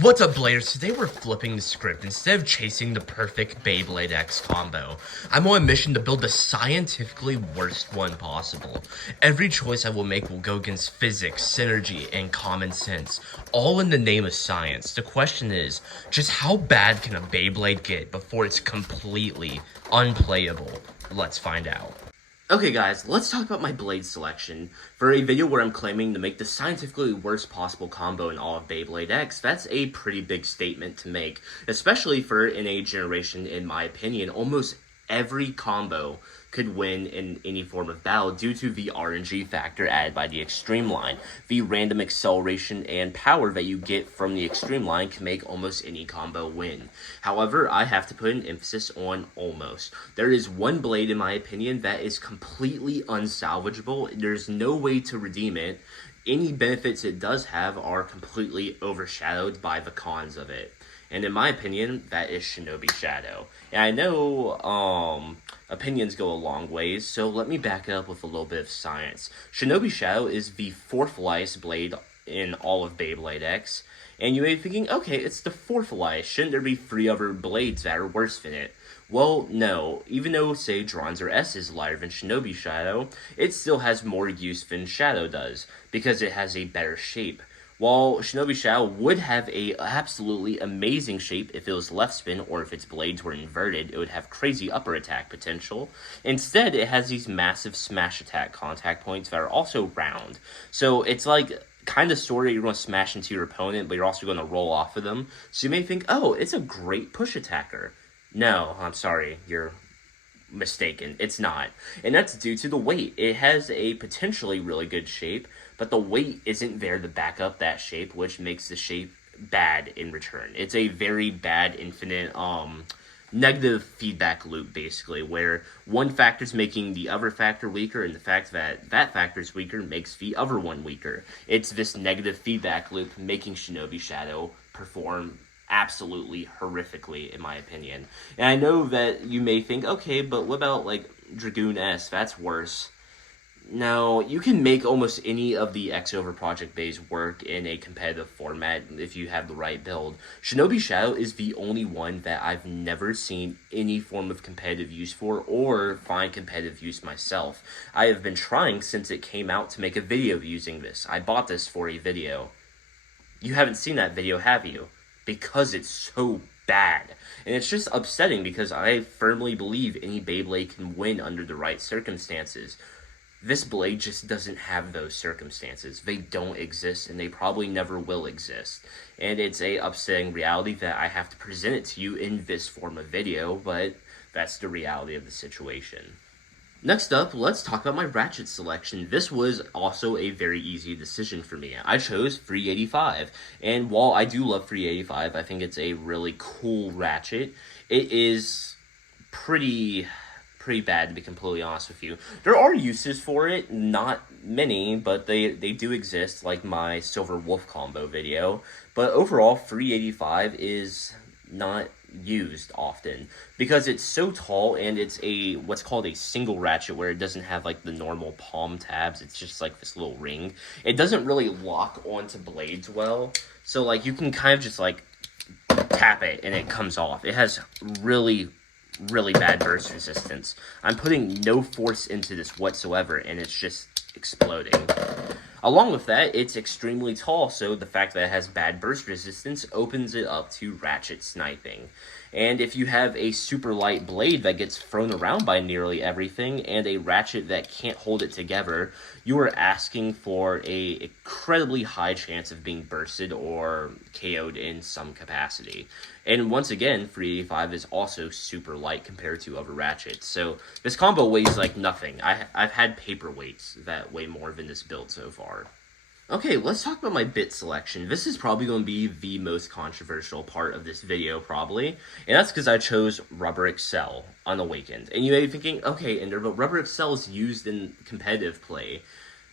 What's up, Bladers? Today we're flipping the script. Instead of chasing the perfect Beyblade X combo, I'm on a mission to build the scientifically worst one possible. Every choice I will make will go against physics, synergy, and common sense, all in the name of science. The question is, just how bad can a Beyblade get before it's completely unplayable? Let's find out. Okay guys, let's talk about my blade selection. For a video where I'm claiming to make the scientifically worst possible combo in all of Beyblade X, that's a pretty big statement to make, especially for in a generation, in my opinion, almost every combo could win in any form of battle due to the RNG factor added by the extreme line. The random acceleration and power that you get from the extreme line can make almost any combo win. However, I have to put an emphasis on almost. There is one blade, in my opinion, that is completely unsalvageable. There's no way to redeem it. Any benefits it does have are completely overshadowed by the cons of it. And in my opinion, that is Shinobi Shadow. And I know, opinions go a long ways, so let me back it up with a little bit of science. Shinobi Shadow is the fourth lightest blade in all of Beyblade X. And you may be thinking, okay, it's the fourth lightest. Shouldn't there be 3 other blades that are worse than it? Well, no. Even though, say, Dronzer S is lighter than Shinobi Shadow, it still has more use than Shadow does, because it has a better shape. While Shinobi Shadow would have a absolutely amazing shape if it was left spin or if its blades were inverted, it would have crazy upper attack potential. Instead, it has these massive smash attack contact points that are also round. So it's like kind of sort of you're going to smash into your opponent, but you're also going to roll off of them. So you may think, oh, it's a great push attacker. No, I'm sorry, you're mistaken. It's not. And that's due to the weight. It has a potentially really good shape, but the weight isn't there to back up that shape, which makes the shape bad in return. It's a very bad infinite negative feedback loop, basically, where one factor is making the other factor weaker, and the fact that that factor is weaker makes the other one weaker. It's this negative feedback loop making Shinobi Shadow perform absolutely horrifically, in my opinion. And I know that you may think, okay, but what about, like, Dragoon S? That's worse. No, you can make almost any of the X over Project Bays work in a competitive format if you have the right build. Shinobi Shadow is the only one that I've never seen any form of competitive use for or find competitive use myself. I have been trying since it came out to make a video using this. I bought this for a video. You haven't seen that video, have you? Because it's so bad. And it's just upsetting because I firmly believe any Beyblade can win under the right circumstances. This blade just doesn't have those circumstances. They don't exist, and they probably never will exist. And it's a upsetting reality that I have to present it to you in this form of video, but that's the reality of the situation. Next up, let's talk about my ratchet selection. This was also a very easy decision for me. I chose 385, and while I do love 385, I think it's a really cool ratchet. It is pretty bad, to be completely honest with you. There are uses for it, not many, but they do exist, like my Silver Wolf combo video. But overall, 385 is not used often because it's so tall, and it's a what's called a single ratchet, where it doesn't have like the normal palm tabs. It's just like this little ring. It doesn't really lock onto blades well, so like you can kind of just like tap it and it comes off. It has really bad burst resistance. I'm putting no force into this whatsoever, and it's just exploding. Along with that, it's extremely tall, so the fact that it has bad burst resistance opens it up to ratchet sniping. And if you have a super light blade that gets thrown around by nearly everything, and a ratchet that can't hold it together, you are asking for a incredibly high chance of being bursted or KO'd in some capacity. And once again, 385 is also super light compared to other ratchets, so this combo weighs like nothing. I've had paperweights that weigh more than this build so far. Okay, let's talk about my bit selection. This is probably going to be the most controversial part of this video, probably. And that's because I chose Rubber Excel Unawakened. And you may be thinking, okay, Ender, but Rubber Excel is used in competitive play.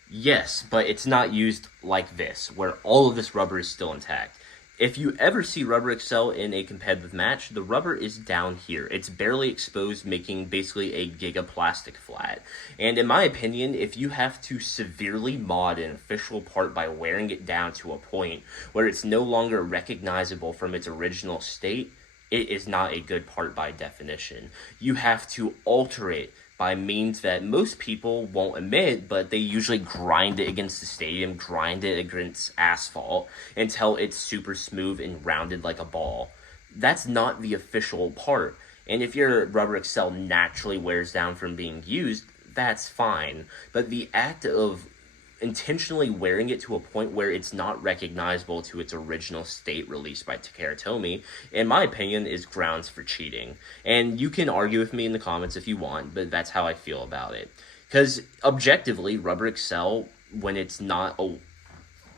Yes, but it's not used like this, where all of this rubber is still intact. If you ever see Rubber Excel in a competitive match, the rubber is down here. It's barely exposed, making basically a gigaplastic flat. And in my opinion, if you have to severely mod an official part by wearing it down to a point where it's no longer recognizable from its original state, it is not a good part by definition. You have to alter it by means that most people won't admit, but they usually grind it against the stadium, grind it against asphalt until it's super smooth and rounded like a ball. That's not the official part. And if your Rubber Excel naturally wears down from being used, that's fine. But the act of intentionally wearing it to a point where it's not recognizable to its original state released by Takara Tomy, in my opinion, is grounds for cheating. And you can argue with me in the comments if you want, but that's how I feel about it. Because objectively, Rubber Excel, when it's not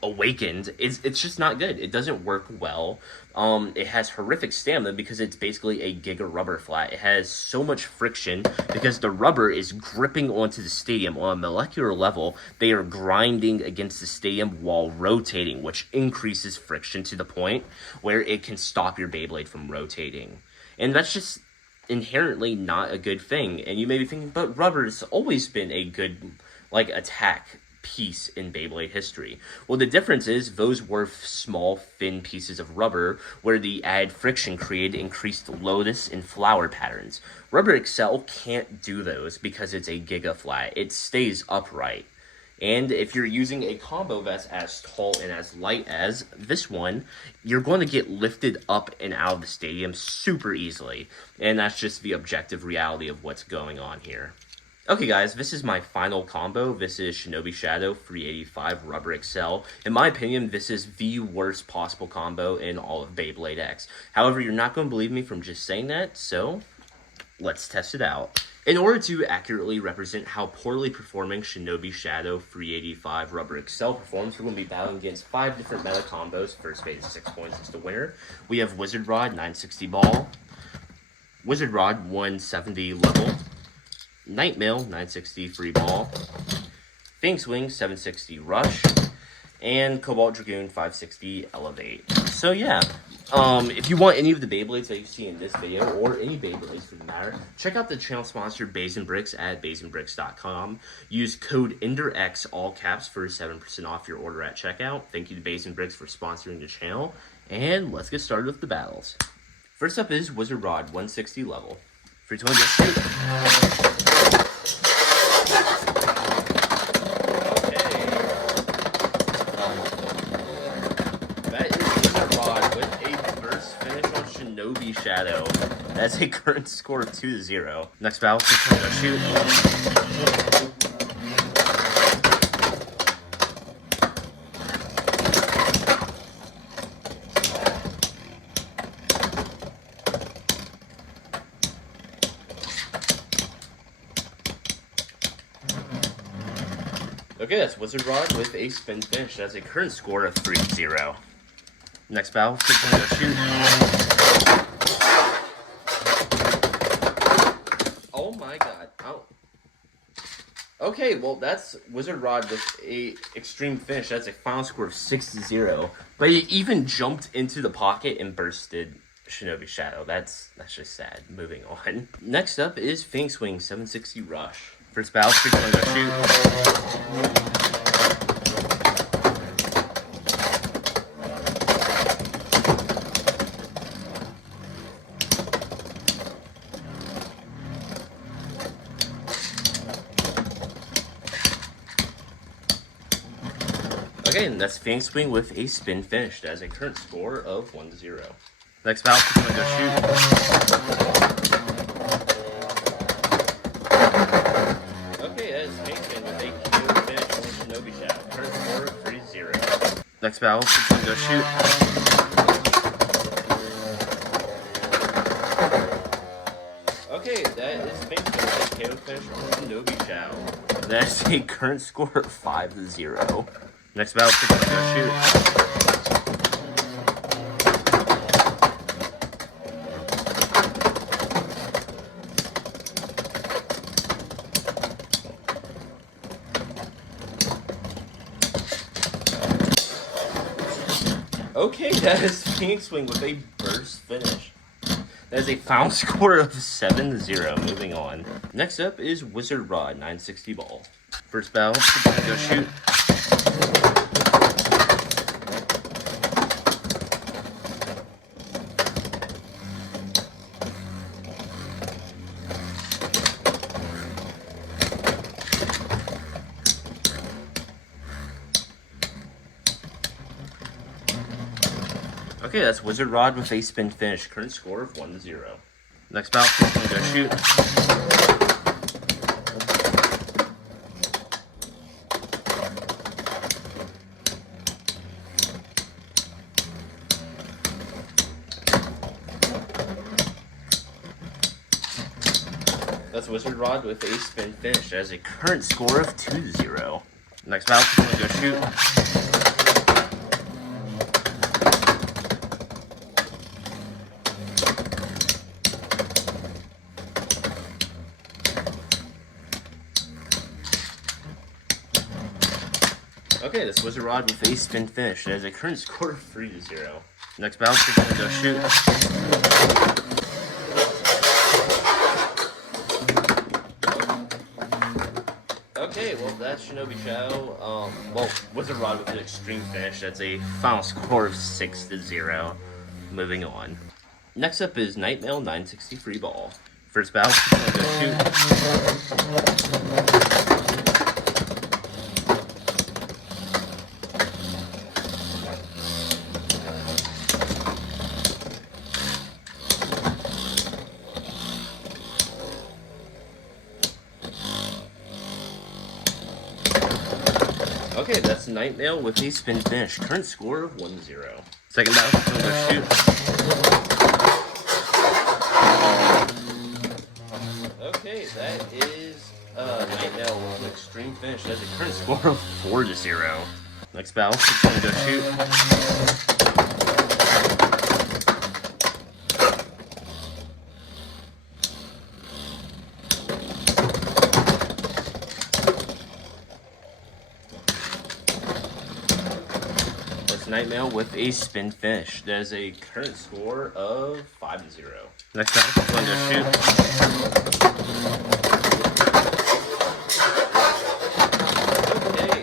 awakened, it's just not good. It doesn't work well. It has horrific stamina because it's basically a giga rubber flat. It has so much friction because the rubber is gripping onto the stadium on a molecular level. They are grinding against the stadium while rotating, which increases friction to the point where it can stop your Beyblade from rotating. And that's just inherently not a good thing. And you may be thinking, but rubber's always been a good, attack piece in Beyblade history. Well, the difference is those were small, thin pieces of rubber where the added friction created increased lotus and flower patterns. Rubber Excel can't do those because it's a giga flat. It stays upright. And if you're using a combo that's as tall and as light as this one, you're going to get lifted up and out of the stadium super easily. And that's just the objective reality of what's going on here. Okay guys, this is my final combo. This is Shinobi Shadow 385 Rubber Excel. In my opinion, this is the worst possible combo in all of Beyblade X. However, you're not going to believe me from just saying that, so let's test it out. In order to accurately represent how poorly performing Shinobi Shadow 385 Rubber Excel performs, we're going to be battling against 5 different meta combos. First phase is 6 points, it's the winner. We have Wizard Rod 960 ball, Wizard Rod 170 level, Night Mail 960 free ball, Fang Swing 760 rush, and Cobalt Dragoon 560 elevate. So yeah, if you want any of the Beyblades that you see in this video, or any Beyblades for the matter, check out the channel sponsor Bricks at basinbricks.com. Use code EnderX all caps for 7% off your order at checkout. Thank you to Bricks for sponsoring the channel, and let's get started with the battles. First up is Wizard Rod 160 level. 320, just shoot. Shinobi Shadow. That's a current score of 2-0. Next battle, shoot. Okay, that's Wizard Rod with a spin finish. That's a current score of 3-0. Next battle, shoot. Oh my god. Oh. Okay, well, that's Wizard Rod with a extreme finish. That's a final score of 6-0. But he even jumped into the pocket and bursted Shinobi Shadow. That's just sad. Moving on. Next up is Fang Swing 760 rush. First battle, shoot. Okay, and that's Fang Swing with a spin finish. That is a current score of 1-0. Next battle, shoot. Okay, that is Fang Swing with a KO finish on Shinobi Shadow. Current score of 3-0. Next battle, shoot. Okay, that is Fang Swing with a KO finish on Shinobi Shadow. That is a current score of 5-0. Next battle, shoot. Okay, that is Phoenix Wing with a burst finish. That is a final score of 7-0. Moving on. Next up is Wizard Rod 960 ball. First battle, go shoot. Okay, that's Wizard Rod with a spin finish. Current score of 1-0. Next battle, go shoot. That's Wizard Rod with a spin finish. That is a current score of 2-0. Next battle, go shoot. Okay, this Wizard Rod with a spin finish. It has a current score of 3-0. Next battle, we're gonna go shoot. Okay, well that's Shinobi Shadow. Well, Wizard Rod with an extreme finish. That's a final score of 6-0. Moving on. Next up is Nightmail 960 free ball. First battle, we're gonna go shoot. Okay, that's Nightmail with a spin finish. Current score of 1-0. Second battle, I'm gonna shoot. Okay, that is Nightmail with an extreme finish. That's a current score of 4-0. Next battle, I'm gonna go shoot. Nightmail with a spin finish. That is a current score of 5-0. Next time, I'm going to shoot. Okay,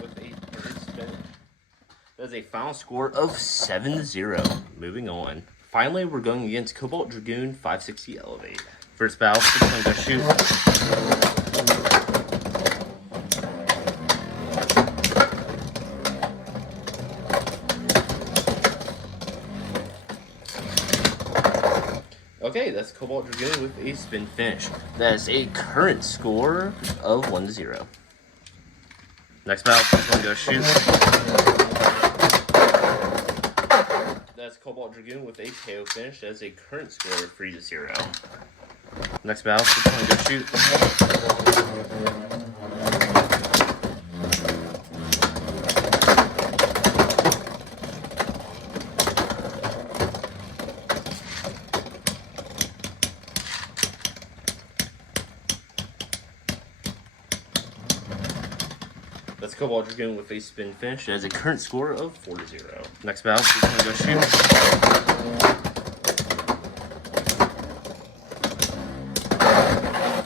with a burst finish. That is a final score of 7-0. Moving on. Finally, we're going against Cobalt Dragoon 560 Elevate. First battle, I'm going to shoot. Okay, that's Cobalt Dragoon with a spin finish. That is a current score of 1-0. Next battle, I'm going to go shoot. That's Cobalt Dragoon with a KO finish. That is a current score of 3-0. Next battle, I'm going to go shoot. That's Cobalt Dragoon with a spin finish. That has a current score of 4-0. Next battle, we're going to go shoot.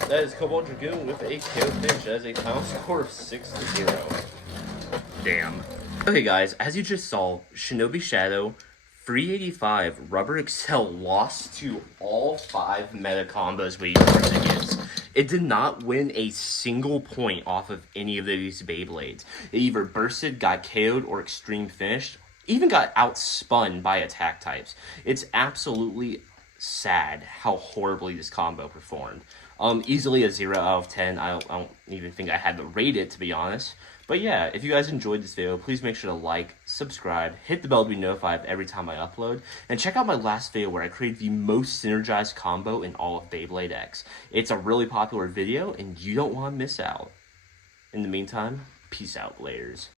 That is Cobalt Dragoon with a KO finish. That has a final score of 6-0. Damn. Okay guys, as you just saw, Shinobi Shadow 385 Rubber Excel lost to all 5 meta combos we used against. It did not win a single point off of any of these Beyblades. It either bursted, got KO'd, or extreme finished. Even got outspun by attack types. It's absolutely sad how horribly this combo performed. Easily a 0 out of 10. I don't even think I had to rate it, to be honest. But yeah, if you guys enjoyed this video, please make sure to like, subscribe, hit the bell to be notified every time I upload, and check out my last video where I created the most synergized combo in all of Beyblade X. It's a really popular video, and you don't want to miss out. In the meantime, peace out, layers.